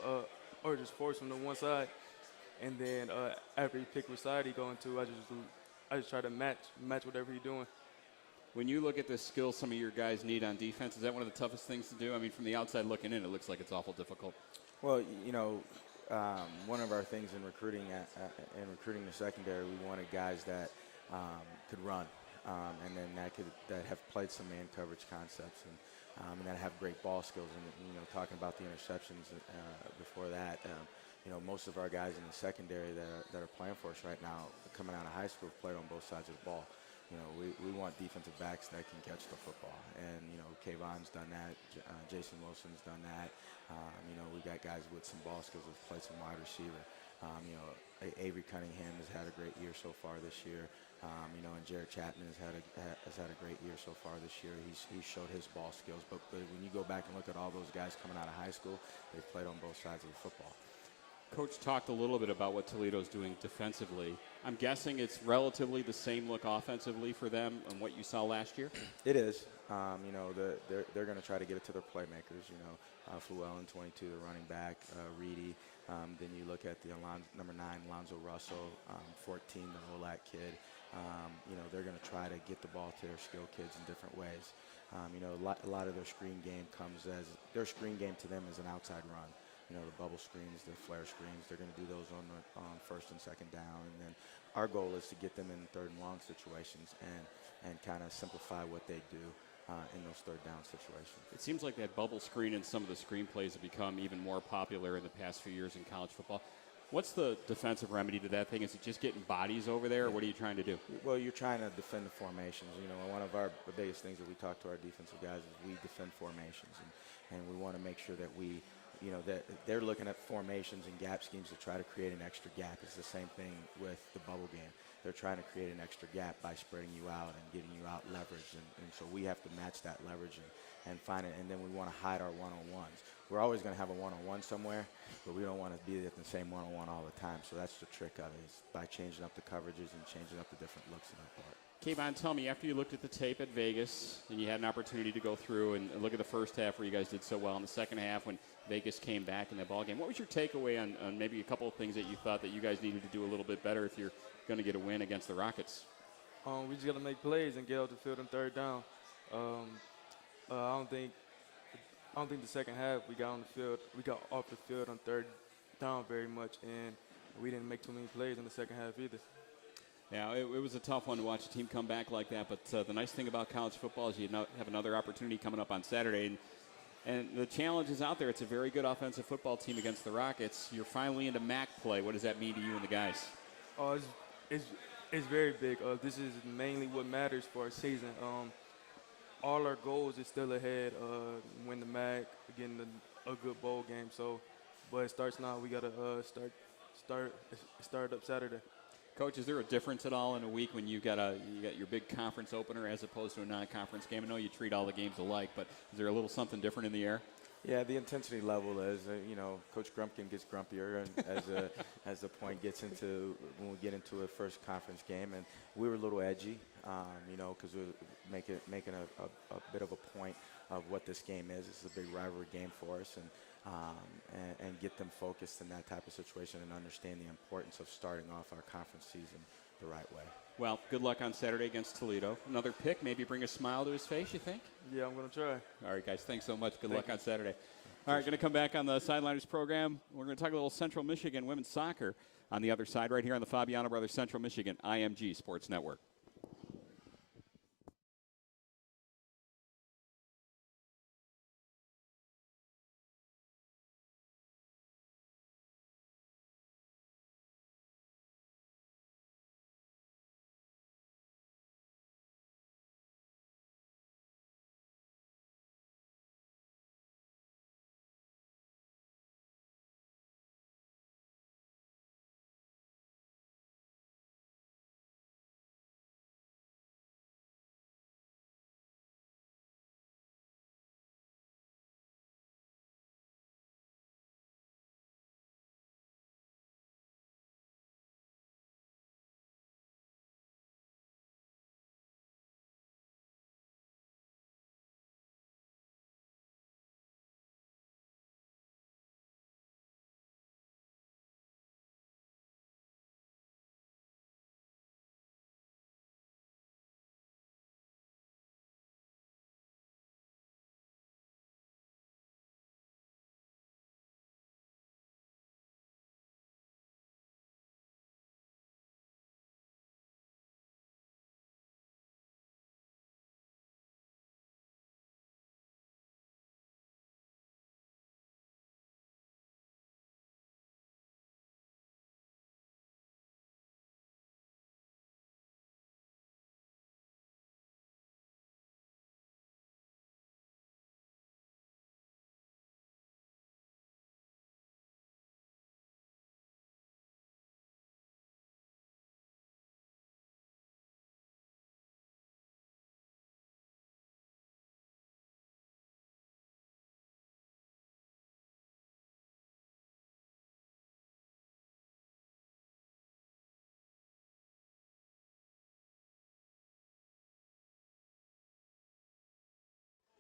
or just force them to one side. And then after he pick which side he going to, I just try to match whatever he's doing. When you look at the skills some of your guys need on defense, is that one of the toughest things to do? I mean, from the outside looking in, it looks like it's awful difficult. Well, one of our things in recruiting the secondary, we wanted guys that could run, and then that have played some man coverage concepts, and that have great ball skills. And talking about the interceptions before that. Most of our guys in the secondary that are playing for us right now, coming out of high school, played on both sides of the ball. We want defensive backs that can catch the football, and Kayvon's done that. Jason Wilson's done that. We got guys with some ball skills who've played some wide receiver. Avery Cunningham has had a great year so far this year. And Jared Chapman has had a great year so far this year. He's showed his ball skills, but when you go back and look at all those guys coming out of high school, they've played on both sides of the football. Coach talked a little bit about what Toledo's doing defensively. I'm guessing it's relatively the same look offensively for them and what you saw last year? It is. They're going to try to get it to their playmakers. Fluellen, 22, the running back, Reedy. Then you look at the number 9, Lonzo Russell, 14, the Rolak kid. They're going to try to get the ball to their skilled kids in different ways. A lot of their screen game their screen game to them is an outside run. The bubble screens, the flare screens, they're going to do those on first and second down. And then our goal is to get them in third and long situations and kind of simplify what they do in those third down situations. It seems like that bubble screen and some of the screenplays have become even more popular in the past few years in college football. What's the defensive remedy to that thing? Is it just getting bodies over there, or what are you trying to do? Well, you're trying to defend the formations. One of the biggest things that we talk to our defensive guys is we defend formations, and we want to make sure that that they're looking at formations and gap schemes to try to create an extra gap. It's the same thing with the bubble game. They're trying to create an extra gap by spreading you out and getting you out leverage. And so we have to match that leverage and find it. And then we want to hide our one-on-ones. We're always going to have a one-on-one somewhere, but we don't want to be at the same one-on-one all the time. So that's the trick of it, is by changing up the coverages and changing up the different looks in that part. Kayvon, tell me, after you looked at the tape at Vegas and you had an opportunity to go through and look at the first half where you guys did so well, in the second half when Vegas came back in that ball game, what was your takeaway on maybe a couple of things that you thought that you guys needed to do a little bit better if you're going to get a win against the Rockets? We just got to make plays and get off the field on third down. I don't think the second half we got off the field on third down very much, and we didn't make too many plays in the second half either. Yeah, it was a tough one to watch a team come back like that. But the nice thing about college football is you have another opportunity coming up on Saturday. And the challenge is out there. It's a very good offensive football team against the Rockets. You're finally into MAC play. What does that mean to you and the guys? It's very big. This is mainly what matters for our season. All our goals is still ahead. Win the MAC, getting a good bowl game. But it starts now. We gotta start up Saturday. Coach, is there a difference at all in a week when you got your big conference opener as opposed to a non-conference game? I know you treat all the games alike, but is there a little something different in the air? Yeah, the intensity level is, Coach Grumpkin gets grumpier as the point gets into when we get into a first conference game, and we were a little edgy, because we're making a bit of a point of what this game is. It's a big rivalry game for us, and get them focused in that type of situation and understand the importance of starting off our conference season the right way. Well, good luck on Saturday against Toledo. Another pick, maybe bring a smile to his face, you think? Yeah, I'm going to try. All right, guys, thanks so much. Good luck on Saturday. All right, going to come back on the Sideliners program. We're going to talk a little Central Michigan women's soccer on the other side right here on the Fabiano Brothers Central Michigan IMG Sports Network.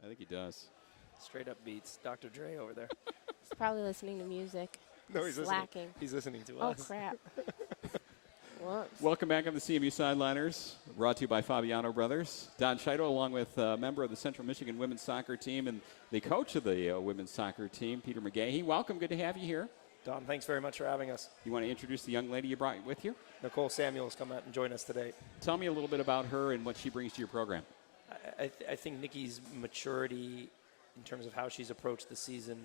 I think he does. Straight up beats Dr. Dre over there. He's probably listening to music. No, he's slacking. He's listening to Oh, us. crap. Whoops. Welcome back on the CMU Sideliners, brought to you by Fabiano Brothers. Don Scheidel, along with a member of the Central Michigan women's soccer team and the coach of the women's soccer team, Peter McGahey. Welcome. Good to have you here. Don, thanks very much for having us. You want to introduce the young lady you brought with you? Nicole Samuel has come out and joined us today. Tell me a little bit about her and what she brings to your program. I think Nikki's maturity in terms of how she's approached the season,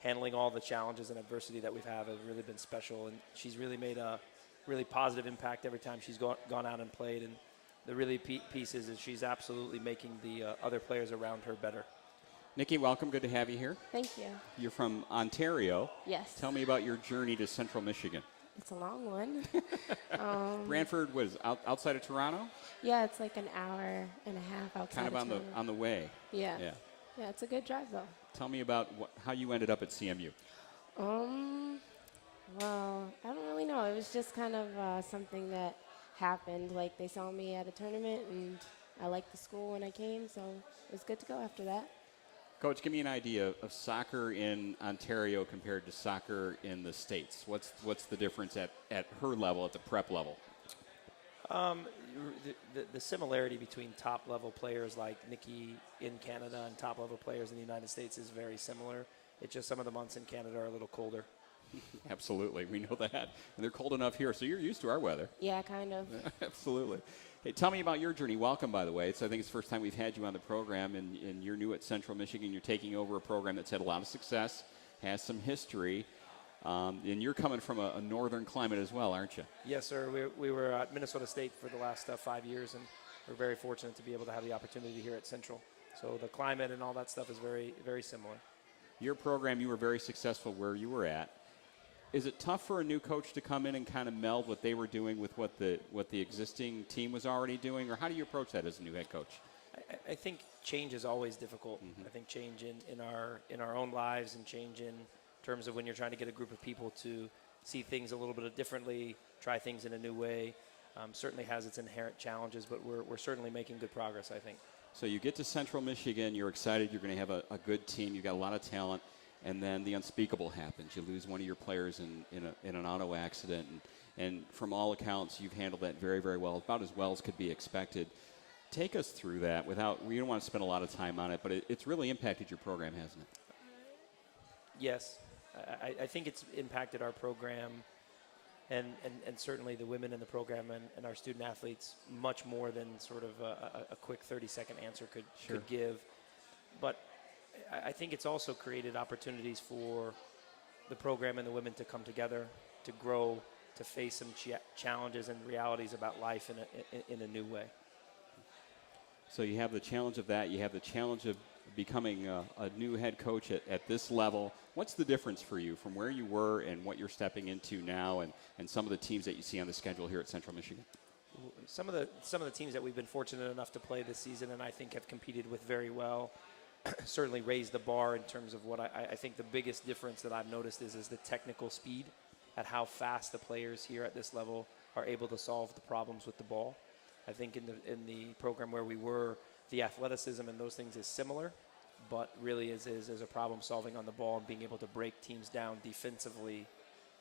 handling all the challenges and adversity that we've had, has really been special. And she's really made a really positive impact every time she's gone out and played. And the really piece is she's absolutely making the other players around her better. Nikki, welcome. Good to have you here. Thank you. You're from Ontario. Yes. Tell me about your journey to Central Michigan. It's a long one. Brantford was outside of Toronto? Yeah, it's like an hour and a half outside Kind of Toronto. on the way. Yeah. Yeah. Yeah, it's a good drive, though. Tell me about how you ended up at CMU. Well, I don't really know. It was just kind of something that happened. Like, they saw me at a tournament, and I liked the school when I came, so it was good to go after that. Coach, give me an idea of soccer in Ontario compared to soccer in the States. What's the difference at her level, at the prep level? the similarity between top-level players like Nikki in Canada and top-level players in the United States is very similar. It's just some of the months in Canada are a little colder. Absolutely, we know that. And they're cold enough here, so you're used to our weather. Yeah, kind of. Absolutely. Hey, tell me about your journey. Welcome, by the way. So I think it's the first time we've had you on the program, and you're new at Central Michigan. You're taking over a program that's had a lot of success, has some history, and you're coming from a northern climate as well, aren't you? Yes, sir. We were at Minnesota State for the last 5 years, and we're very fortunate to be able to have the opportunity here at Central. So the climate and all that stuff is very, very similar. Your program, you were very successful where you were at. Is it tough for a new coach to come in and kind of meld what they were doing with what the existing team was already doing, or how do you approach that as a new head coach? I think change is always difficult. I think change in our own lives and change in terms of when you're trying to get a group of people to see things a little bit differently, try things in a new way, certainly has its inherent challenges, but we're certainly making good progress, I think. So you get to Central Michigan, you're excited, you're going to have a good team, you've got a lot of talent, and then the unspeakable happens. You lose one of your players in an auto accident, and from all accounts, you've handled that very, very well, about as well as could be expected. Take us through that we don't want to spend a lot of time on it, but it's really impacted your program, hasn't it? Yes. I think it's impacted our program and certainly the women in the program and our student athletes much more than sort of a quick 30-second answer could give. But I think it's also created opportunities for the program and the women to come together, to grow, to face some challenges and realities about life in a new way. So you have the challenge of that. You have the challenge of becoming a new head coach at this level. What's the difference for you from where you were and what you're stepping into now and some of the teams that you see on the schedule here at Central Michigan? Some of the teams that we've been fortunate enough to play this season and I think have competed with very well certainly raised the bar in terms of what I think the biggest difference that I've noticed is the technical speed at how fast the players here at this level are able to solve the problems with the ball. I think in the program where we were, the athleticism and those things is similar, but really is a problem solving on the ball and being able to break teams down defensively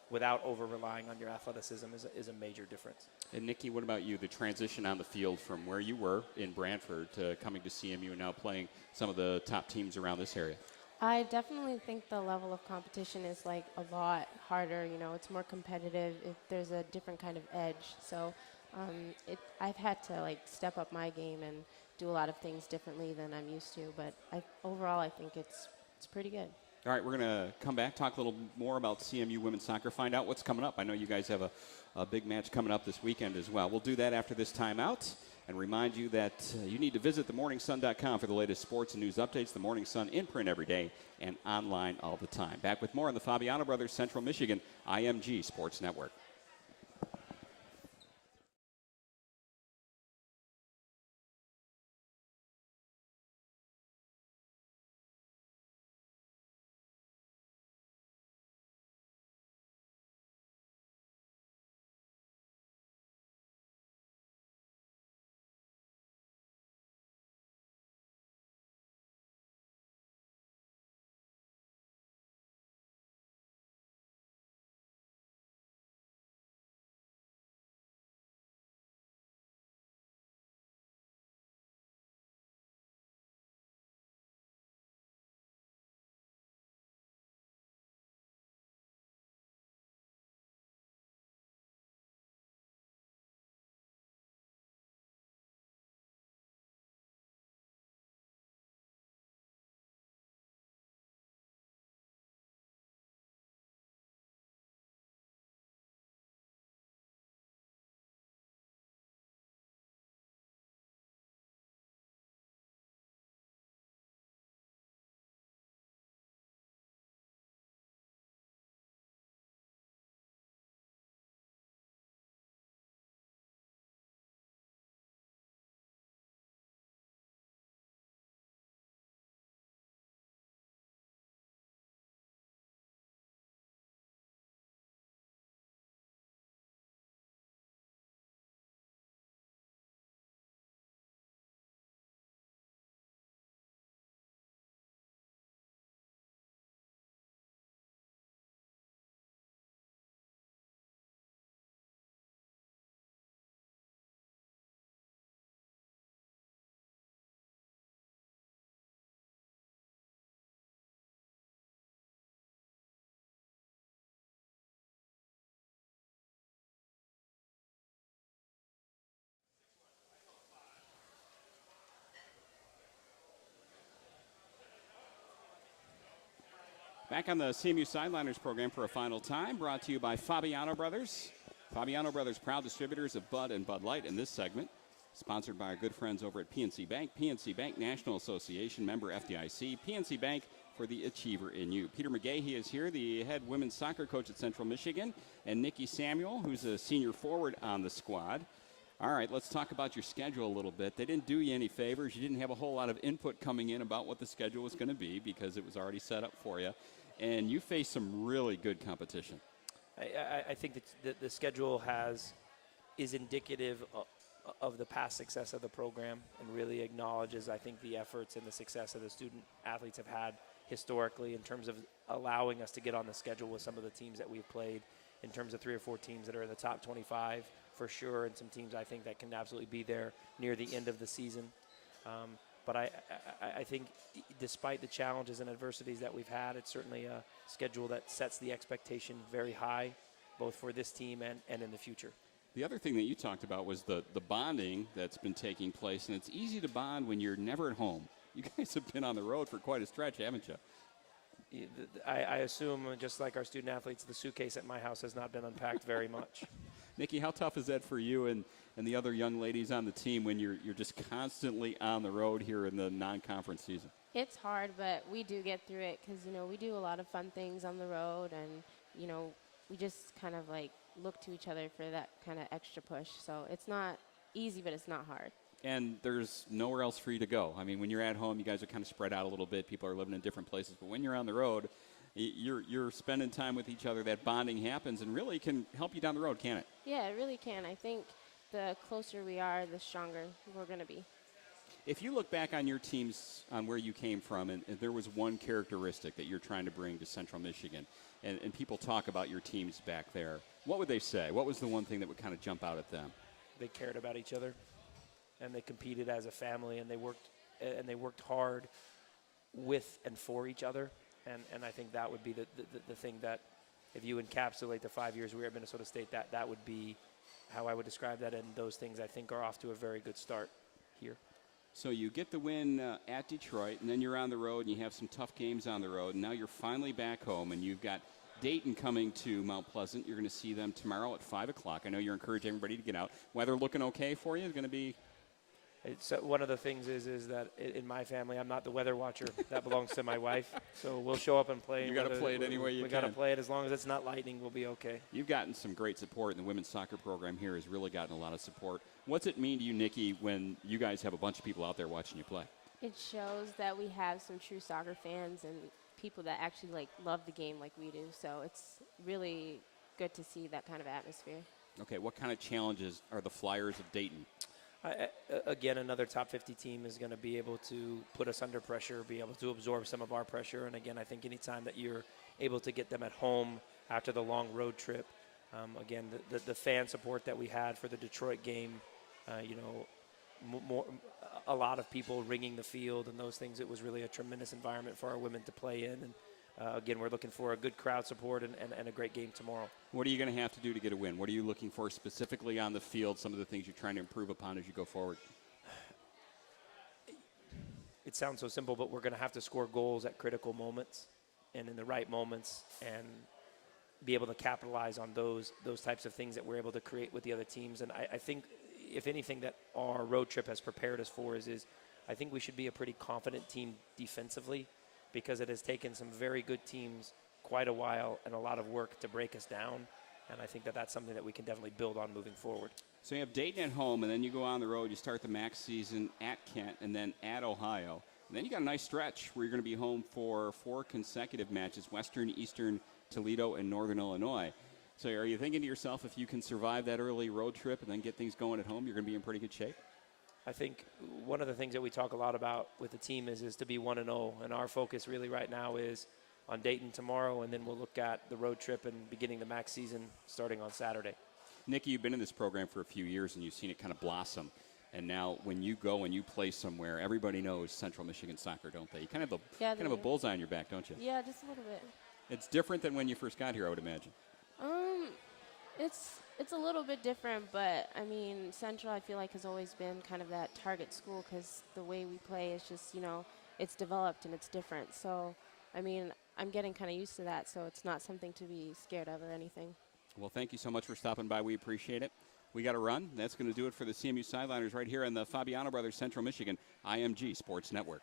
without over-relying on your athleticism is a major difference. And Nikki, what about you, the transition on the field from where you were in Brantford to coming to CMU and now playing some of the top teams around this area? I definitely think the level of competition is like a lot harder. You know, it's more competitive. There's a different kind of edge. So I've had to like step up my game and do a lot of things differently than I'm used to. But overall, I think it's pretty good. All right, we're going to come back, talk a little more about CMU women's soccer, find out what's coming up. I know you guys have a big match coming up this weekend as well. We'll do that after this timeout and remind you that you need to visit themorningsun.com for the latest sports and news updates. The Morning Sun in print every day and online all the time. Back with more on the Fabiano Brothers Central Michigan IMG Sports Network. Back on the CMU Sideliners program for a final time, brought to you by Fabiano Brothers. Fabiano Brothers, proud distributors of Bud and Bud Light in this segment. Sponsored by our good friends over at PNC Bank. PNC Bank National Association, member FDIC. PNC Bank for the achiever in you. Peter McGahey is here, the head women's soccer coach at Central Michigan. And Nikki Samuel, who's a senior forward on the squad. All right, let's talk about your schedule a little bit. They didn't do you any favors. You didn't have a whole lot of input coming in about what the schedule was going to be because it was already set up for you. And you face some really good competition. I think that the schedule is indicative of the past success of the program and really acknowledges, I think, the efforts and the success of the student athletes have had historically in terms of allowing us to get on the schedule with some of the teams that we've played, in terms of 3 or 4 teams that are in the top 25 for sure, and some teams I think that can absolutely be there near the end of the season. But I think despite the challenges and adversities that we've had, it's certainly a schedule that sets the expectation very high, both for this team and in the future. The other thing that you talked about was the bonding that's been taking place, and it's easy to bond when you're never at home. You guys have been on the road for quite a stretch, haven't you? I assume, just like our student athletes, the suitcase at my house has not been unpacked very much. Nikki, how tough is that for you and the other young ladies on the team when you're just constantly on the road here in the non-conference season? It's hard, but we do get through it because, we do a lot of fun things on the road, and, we just kind of like look to each other for that kind of extra push. So it's not easy, but it's not hard. And there's nowhere else for you to go. I mean, when you're at home, you guys are kind of spread out a little bit. People are living in different places. But when you're on the road, you're spending time with each other. That bonding happens and really can help you down the road, can't it? Yeah, it really can. I think the closer we are, the stronger we're going to be. If you look back on your teams, on where you came from, and there was one characteristic that you're trying to bring to Central Michigan, and people talk about your teams back there, what would they say? What was the one thing that would kind of jump out at them? They cared about each other, and they competed as a family, and they worked hard with and for each other. And I think that would be the thing that, if you encapsulate the 5 years we were at Minnesota State, that would be how I would describe that. And those things, I think, are off to a very good start here. So you get the win at Detroit, and then you're on the road, and you have some tough games on the road, and now you're finally back home, and you've got Dayton coming to Mount Pleasant. You're going to see them tomorrow at 5 o'clock. I know you're encouraging everybody to get out. Weather looking okay for you? Is going to be... One of the things is that in my family, I'm not the weather watcher. That belongs to my wife. So we'll show up and play. You got to play it any way you can. We got to play it. As long as it's not lightning, we'll be okay. You've gotten some great support, and the women's soccer program here has really gotten a lot of support. What's it mean to you, Nikki, when you guys have a bunch of people out there watching you play? It shows that we have some true soccer fans and people that actually love the game like we do. So it's really good to see that kind of atmosphere. Okay, what kind of challenges are the Flyers of Dayton? Again, another top 50 team is going to be able to put us under pressure, be able to absorb some of our pressure. And again, I think anytime that you're able to get them at home after the long road trip, again, the fan support that we had for the Detroit game, a lot of people ringing the field and those things, it was really a tremendous environment for our women to play in. And again, we're looking for a good crowd support and a great game tomorrow. What are you going to have to do to get a win? What are you looking for specifically on the field, some of the things you're trying to improve upon as you go forward? It sounds so simple, but we're going to have to score goals at critical moments and in the right moments and be able to capitalize on those types of things that we're able to create with the other teams. And I think, if anything, that our road trip has prepared us for is I think we should be a pretty confident team defensively, because it has taken some very good teams quite a while and a lot of work to break us down. And I think that that's something that we can definitely build on moving forward. So you have Dayton at home, and then you go on the road. You start the MAC season at Kent and then at Ohio. And then you got a nice stretch where you're going to be home for 4 consecutive matches, Western, Eastern, Toledo, and Northern Illinois. So are you thinking to yourself, if you can survive that early road trip and then get things going at home, you're going to be in pretty good shape? I think one of the things that we talk a lot about with the team is to be 1-0, and our focus really right now is on Dayton tomorrow, and then we'll look at the road trip and beginning the MAC season starting on Saturday. Nikki, you've been in this program for a few years, and you've seen it kind of blossom. And now when you go and you play somewhere, everybody knows Central Michigan soccer, don't they? You kind of have a bullseye on your back, don't you? Yeah, just a little bit. It's different than when you first got here, I would imagine. It's a little bit different, but, I mean, Central, I feel like, has always been kind of that target school because the way we play is just, it's developed and it's different. So I mean, I'm getting kind of used to that, so it's not something to be scared of or anything. Well, thank you so much for stopping by. We appreciate it. We got to run. That's going to do it for the CMU Sideliners right here on the Fabiano Brothers Central Michigan IMG Sports Network.